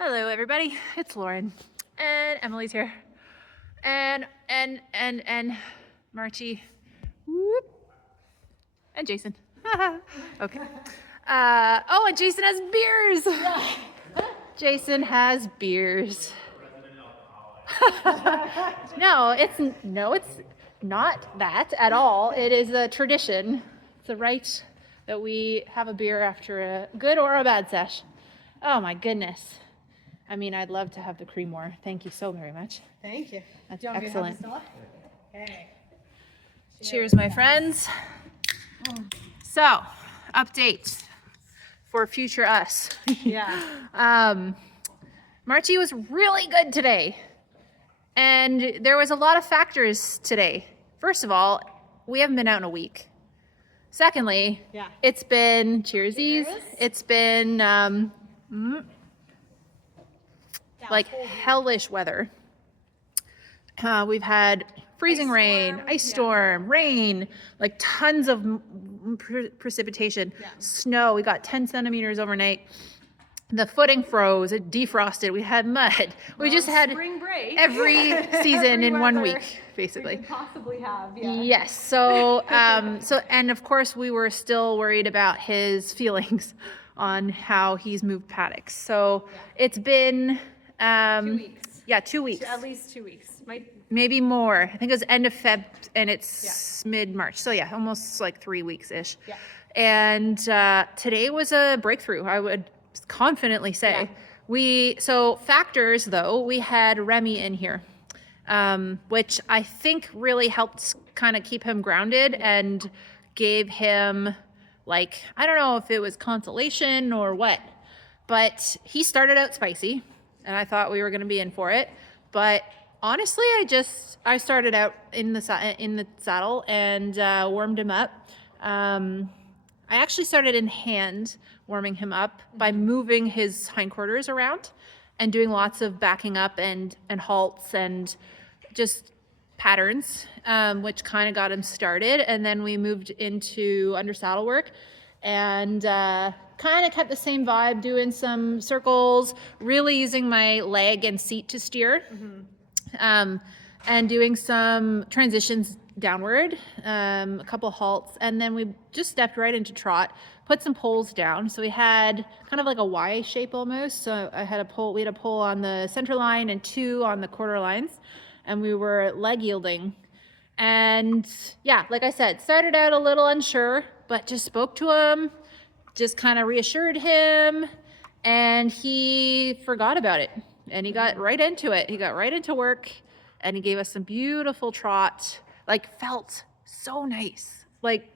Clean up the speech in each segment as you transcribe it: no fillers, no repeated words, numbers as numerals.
Hello everybody, it's Lauren and Emily's here and Marchie, whoop, and Jason. Okay. Oh, and Jason has beers. Jason has beers. No, it's not that at all. It is a tradition. It's a right that we have a beer after a good or a bad sesh. Oh my goodness. I mean, I'd love to have the Creamore. Thank you so very much. Thank you. That's excellent. Okay. Cheers, my friends. So, update for future us. Yeah. Marchie was really good today. And there was a lot of factors today. First of all, we haven't been out in a week. Secondly, Yeah. it's been, cheersies, Cheers. it's been like hellish weather. We've had freezing rain, ice storm, rain, like tons of precipitation, snow. We got 10 centimeters overnight. The footing froze, it defrosted, we had mud. We just had spring break. every season in 1 week, basically. We could possibly have, yeah. Yes, so and of course we were still worried about his feelings on how he's moved paddocks. So it's been 2 weeks. Yeah, 2 weeks. At least 2 weeks. Maybe more. I think it was end of Feb and it's mid-March. So yeah, almost like 3 weeks-ish. Yeah. And today was a breakthrough, I would confidently say. Yeah. So factors though, we had Remy in here, which I think really helped kind of keep him grounded and gave him, like, I don't know if it was consolation or what, but he started out spicy and I thought we were going to be in for it. But honestly, I started out in the saddle and warmed him up. I actually started in hand warming him up by moving his hindquarters around and doing lots of backing up and halts and just patterns, which kind of got him started. And then we moved into under saddle work and kind of kept the same vibe, doing some circles, really using my leg and seat to steer. And doing some transitions downward, a couple halts, and then we just stepped right into trot, put some poles down. So we had kind of like a Y shape almost. So we had a pole on the center line and 2 on the quarter lines, and we were leg yielding. And yeah, like I said, started out a little unsure, but just spoke to him, just kind of reassured him, and he forgot about it. And he got right into it. He got right into work and he gave us some beautiful trot, like felt so nice, like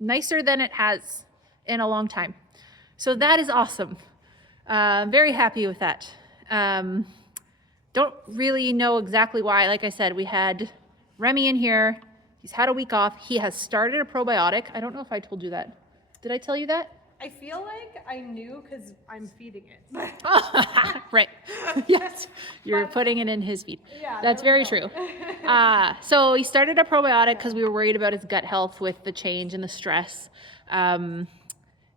nicer than it has in a long time. So that is awesome. Very happy with that. Don't really know exactly why. Like I said, we had Remy in here. He's had a week off. He has started a probiotic. I don't know if I told you that. Did I tell you that? I feel like I knew because I'm feeding it. Right. Yes. You're putting it in his feed. Yeah, that's very true. So he started a probiotic because we were worried about his gut health with the change and the stress. And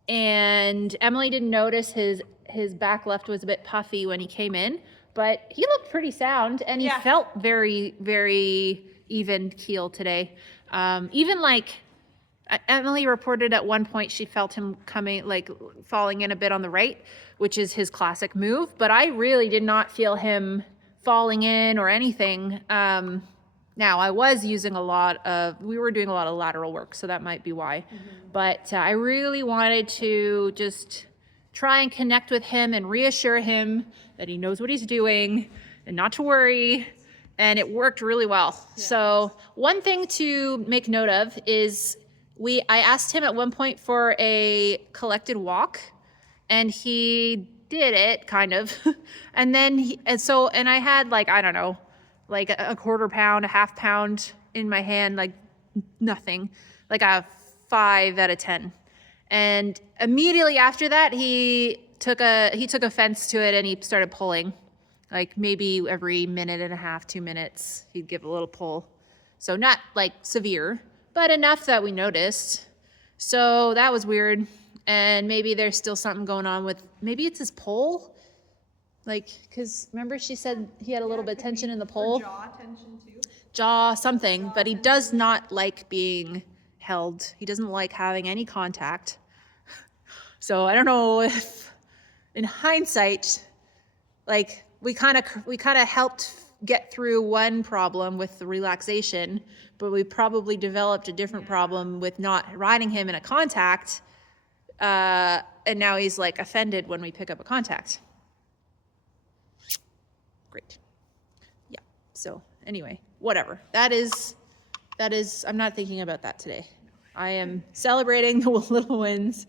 Emily didn't notice his back left was a bit puffy when he came in, but he looked pretty sound and he felt very, very even keel today. Even like Emily reported at one point she felt him coming, like falling in a bit on the right, which is his classic move. But I really did not feel him falling in or anything. Now I was using we were doing a lot of lateral work, so that might be why. But I really wanted to just try and connect with him and reassure him that he knows what he's doing and not to worry. And it worked really well. Yeah. So one thing to make note of is I asked him at one point for a collected walk, and he did it kind of. And then I had like, I don't know, like a quarter pound, a half pound in my hand, like nothing, like a 5 out of 10. And immediately after that, he took offense to it and he started pulling, like maybe every minute and a half, 2 minutes, he'd give a little pull. So not like severe, but enough that we noticed. So that was weird. And maybe there's still something going on with, maybe it's his pole. Like, because remember she said he had a little bit of tension in the pole? Jaw tension too. Jaw something, but he does not like being held. He doesn't like having any contact. So I don't know if in hindsight, like we kind of helped get through one problem with the relaxation, but we probably developed a different problem with not riding him in a contact. And now he's like offended when we pick up a contact. Great. Yeah. So anyway, whatever. That is, I'm not thinking about that today. I am celebrating the little wins,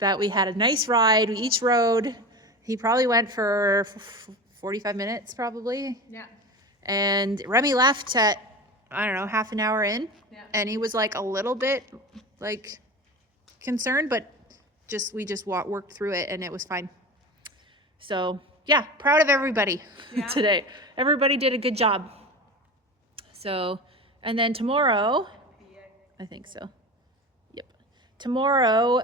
that we had a nice ride. We each rode. He probably went for 45 minutes probably. Yeah. And Remy left at, I don't know, half an hour in. Yeah. And he was like a little bit like concerned, but we just worked through it and it was fine. So yeah, proud of everybody today. Everybody did a good job. So, and then tomorrow, I think so. Yep. Tomorrow,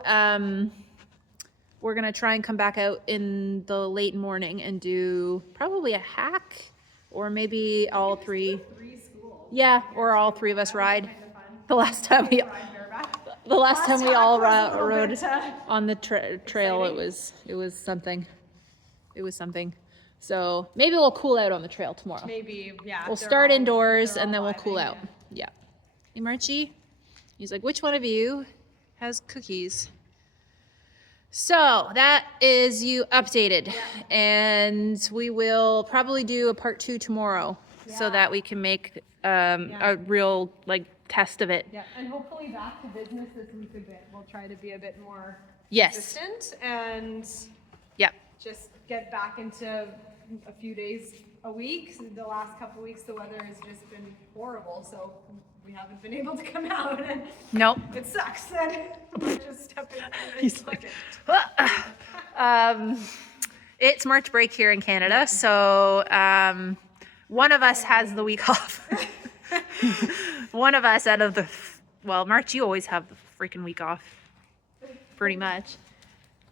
we're going to try and come back out in the late morning and do probably a hack, or maybe all three. Yeah, or all three of us ride. The last time we all rode on the trail, it was something. It was something. So maybe we'll cool out on the trail tomorrow. Maybe, yeah. We'll start indoors and then we'll cool out. Yeah. Hey, Marchie. He's like, which one of you has cookies? So that is you updated. Yeah. And we will probably do a part 2 tomorrow so that we can make a real like test of it. Yeah, and hopefully back to business this week a bit. We'll try to be a bit more consistent and just get back into a few days a week. So the last couple of weeks, the weather has just been horrible, so we haven't been able to come out. And nope. It sucks that we're just stepping in. He's like, it's March break here in Canada, so one of us has the week off. One of us out of March, you always have the freaking week off, pretty much.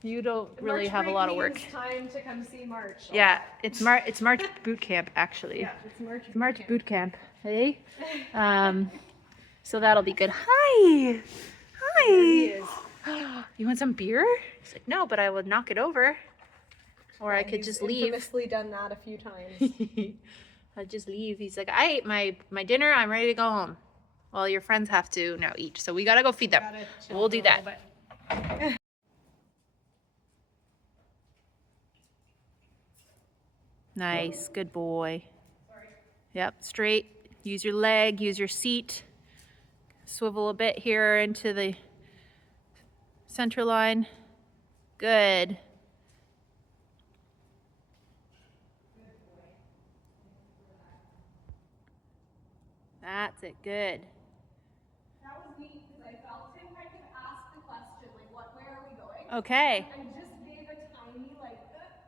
You don't really have a lot of work. Time to come see March. Yeah, it's March boot camp actually. Yeah, it's March boot camp. Hey, so that'll be good. Hi. You want some beer? He's like, no, but I would knock it over, or I could just leave. Infamously done that a few times. I'd just leave. He's like, I ate my dinner. I'm ready to go home. Well, your friends have to now eat, so we gotta go feed them. We'll do that. Nice, good boy. Yep, straight. Use your leg, use your seat. Swivel a bit here into the center line. Good. That's it, good. That was neat because I felt him kind of ask the question, like, where are we going? Okay. I just gave a tiny,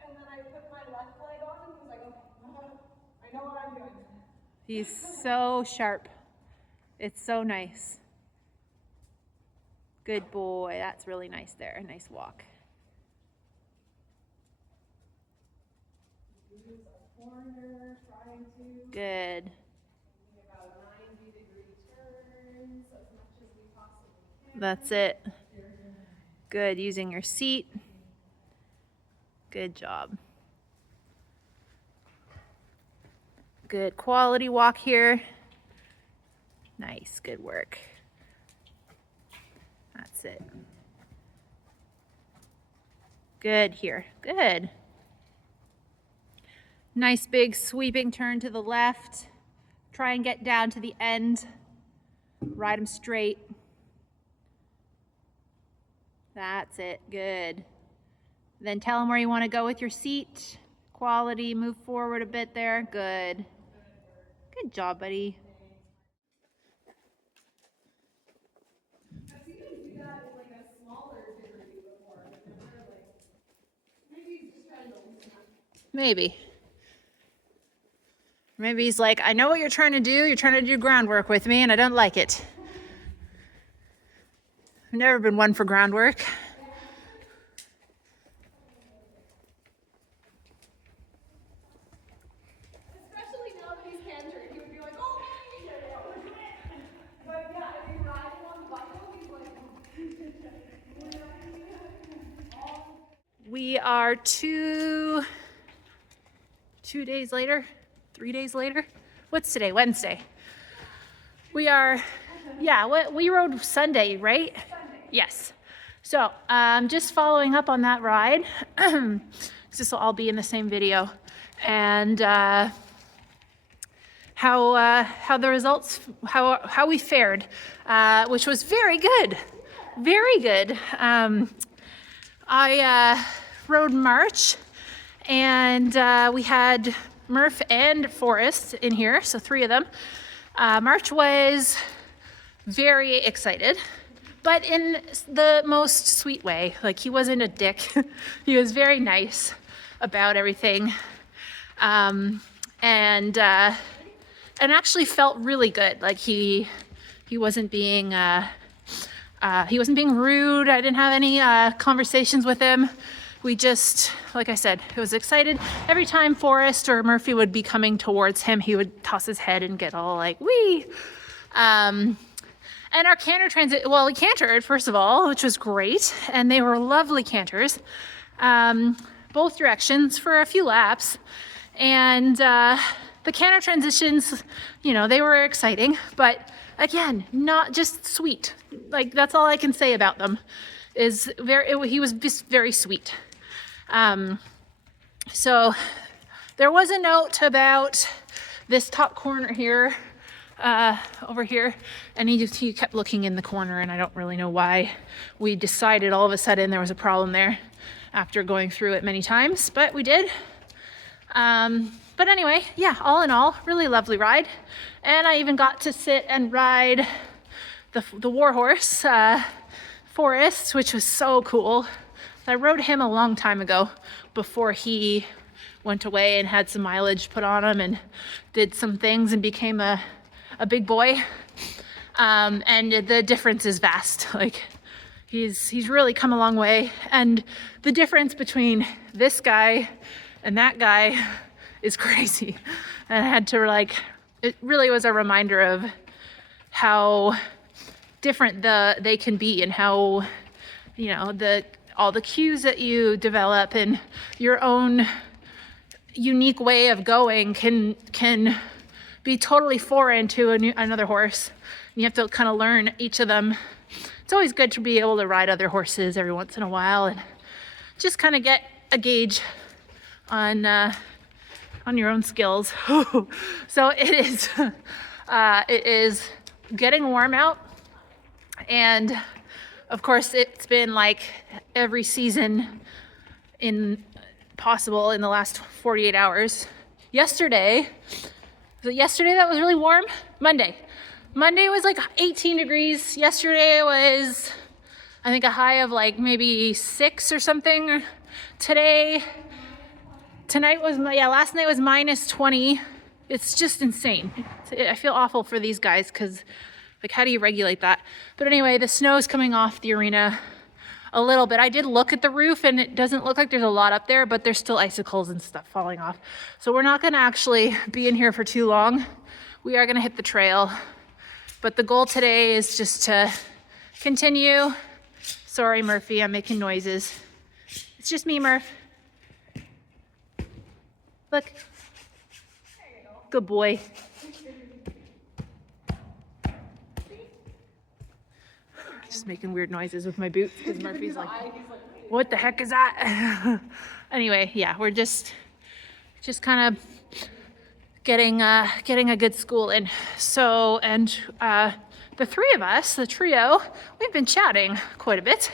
and then I put my left leg on and he was like, okay, I know what I'm doing. He's so sharp. It's so nice. Good boy. That's really nice there. Nice walk. Good. That's it. Good. Using your seat. Good job. Good quality walk here. Nice. Good work. That's it. Good here. Good. Nice big sweeping turn to the left. Try and get down to the end. Ride them straight. That's it. Good. Then tell them where you want to go with your seat. Quality. Move forward a bit there. Good. Good job, buddy. I've seen him do that in a smaller degree before, but never maybe he's just trying to loosen up. Maybe. Maybe he's like, I know what you're trying to do. You're trying to do groundwork with me, and I don't like it. I've never been one for groundwork. We are 3 days later. What's today? Wednesday. We are, yeah, we rode Sunday, right? Sunday. Yes. So just following up on that ride, this will all be in the same video, and how the results, how we fared, which was very good, very good. I rode March, and we had Murph and Forrest in here, so 3 of them. March was very excited, but in the most sweet way. Like, he wasn't a dick. He was very nice about everything, and actually felt really good. Like, he wasn't being rude. I didn't have any conversations with him. We just, like I said, he was excited. Every time Forrest or Murphy would be coming towards him, he would toss his head and get all like, wee. And our canter we cantered, first of all, which was great. And they were lovely canters, both directions for a few laps. And the canter transitions, you know, they were exciting, but again, not just sweet. Like, that's all I can say about them, is he was just very sweet. So there was a note about this top corner here, over here, and he kept looking in the corner, and I don't really know why. We decided all of a sudden there was a problem there after going through it many times, but we did. But anyway, yeah, all in all, really lovely ride. And I even got to sit and ride the warhorse, Forrest, which was so cool. I rode him a long time ago before he went away and had some mileage put on him and did some things and became a big boy. And the difference is vast. Like, he's really come a long way. And the difference between this guy and that guy is crazy. And I had to, it really was a reminder of how different they can be, and how, you know, all the cues that you develop and your own unique way of going can be totally foreign to another horse. You have to kind of learn each of them. It's always good to be able to ride other horses every once in a while and just kind of get a gauge on your own skills. So it is getting warm out, and of course it's been like every season possible in the last 48 hours. Yesterday that was really warm. Monday was like 18 degrees. Yesterday was, I think, a high of like maybe 6 or something. Last night was minus 20. It's just insane. I feel awful for these guys, because, like, how do you regulate that? But anyway, the snow is coming off the arena a little bit. I did look at the roof, and it doesn't look like there's a lot up there, but there's still icicles and stuff falling off. So we're not going to actually be in here for too long. We are going to hit the trail. But the goal today is just to continue. Sorry, Murphy, I'm making noises. It's just me, Murph. Look. Good boy. Just making weird noises with my boots, because Murphy's like, what the heck is that? Anyway, yeah, we're just kind of getting a good school in. So, and the 3 of us, the trio, we've been chatting quite a bit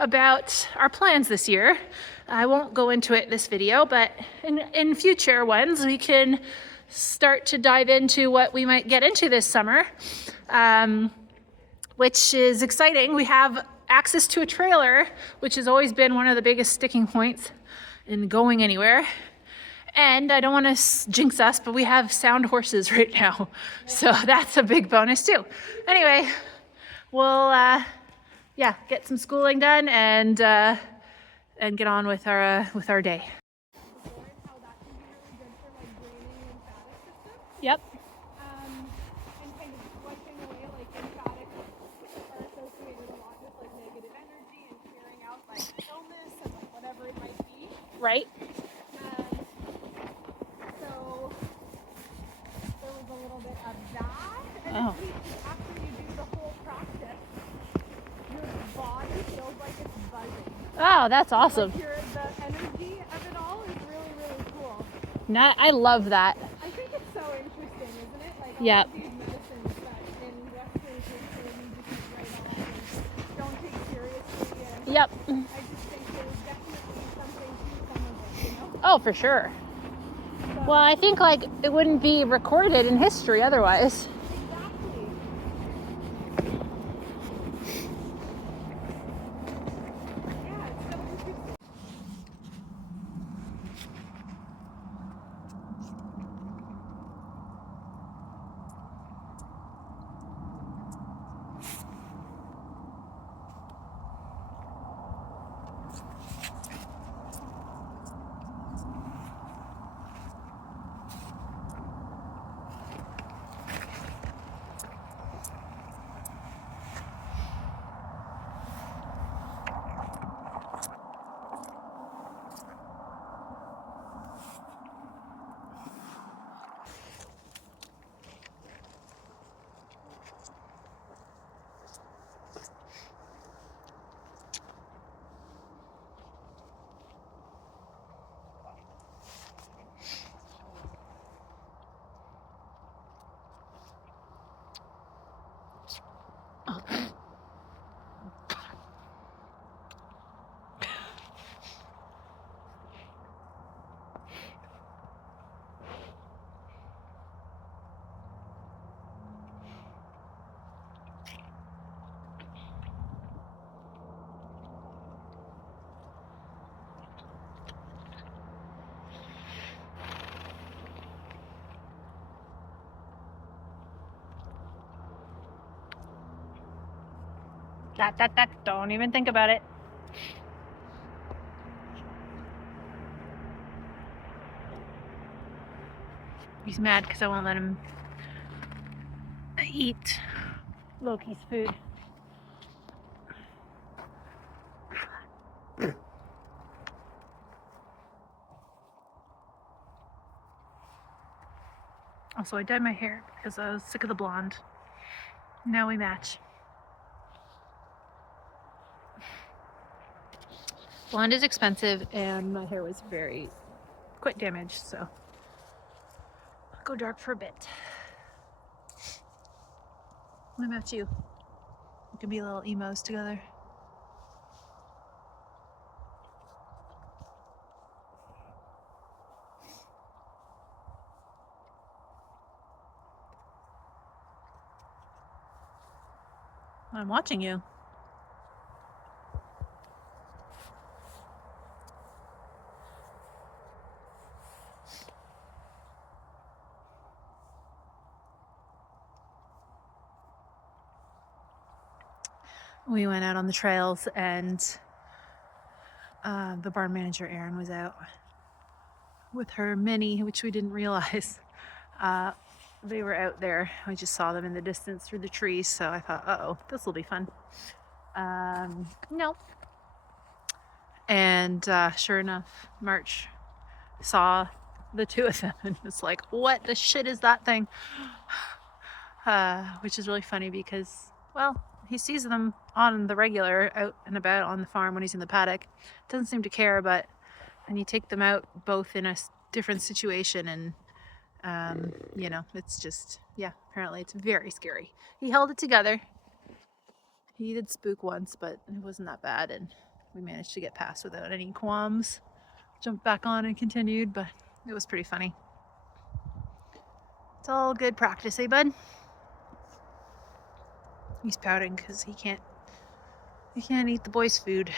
about our plans this year. I won't go into it this video, but in future ones, we can start to dive into what we might get into this summer, which is exciting. We have access to a trailer, which has always been one of the biggest sticking points in going anywhere. And I don't want to jinx us, but we have sound horses right now. So that's a big bonus too. Anyway, we'll get some schooling done and get on with our day. Yep. And kind of wiping away like lymphatics are associated a lot with like negative energy and clearing out like illness and like whatever it might be. Right? So there was a little bit of that. And Oh. after you do the whole practice, your body feels like it's buzzing. Oh, that's awesome. Like the energy of it all is really, really cool. I love that. I think it's so interesting, isn't it? Like Yeah. all of these medicines that in Western culture we just eat right off and don't take seriously. And Yep. I just think there's definitely something to some of it, you know? Oh, for sure. So, Well, I think like it wouldn't be recorded in history otherwise. exactly. Yeah, it's so interesting. That. Don't even think about it. He's mad because I won't let him eat Loki's food. Also, I dyed my hair because I was sick of the blonde. Now we match. Blonde is expensive and my hair was quite damaged, so I'll go dark for a bit. What about you? We could be little emos together. I'm watching you. We went out on the trails and the barn manager, Erin, was out with her mini, which we didn't realize. They were out there. We just saw them in the distance through the trees, so I thought, uh-oh, this will be fun. No. And sure enough, March saw the two of them and was like, what the shit is that thing? Which is really funny because, well, he sees them on the regular out and about on the farm when he's in the paddock. Doesn't seem to care, but when you take them out both in a different situation and you know, it's just, yeah, apparently it's very scary. He held it together. He did spook once, but it wasn't that bad, and we managed to get past without any qualms. Jumped back on and continued, but it was pretty funny. It's all good practice, eh, bud? He's pouting because he can't eat the boys' food.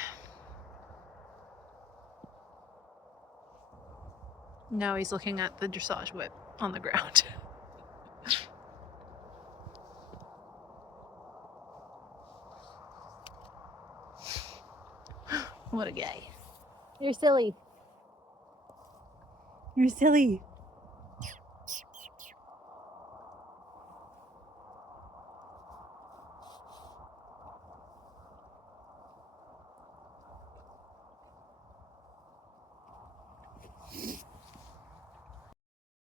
Now he's looking at the dressage whip on the ground. What a guy. You're silly. You're silly.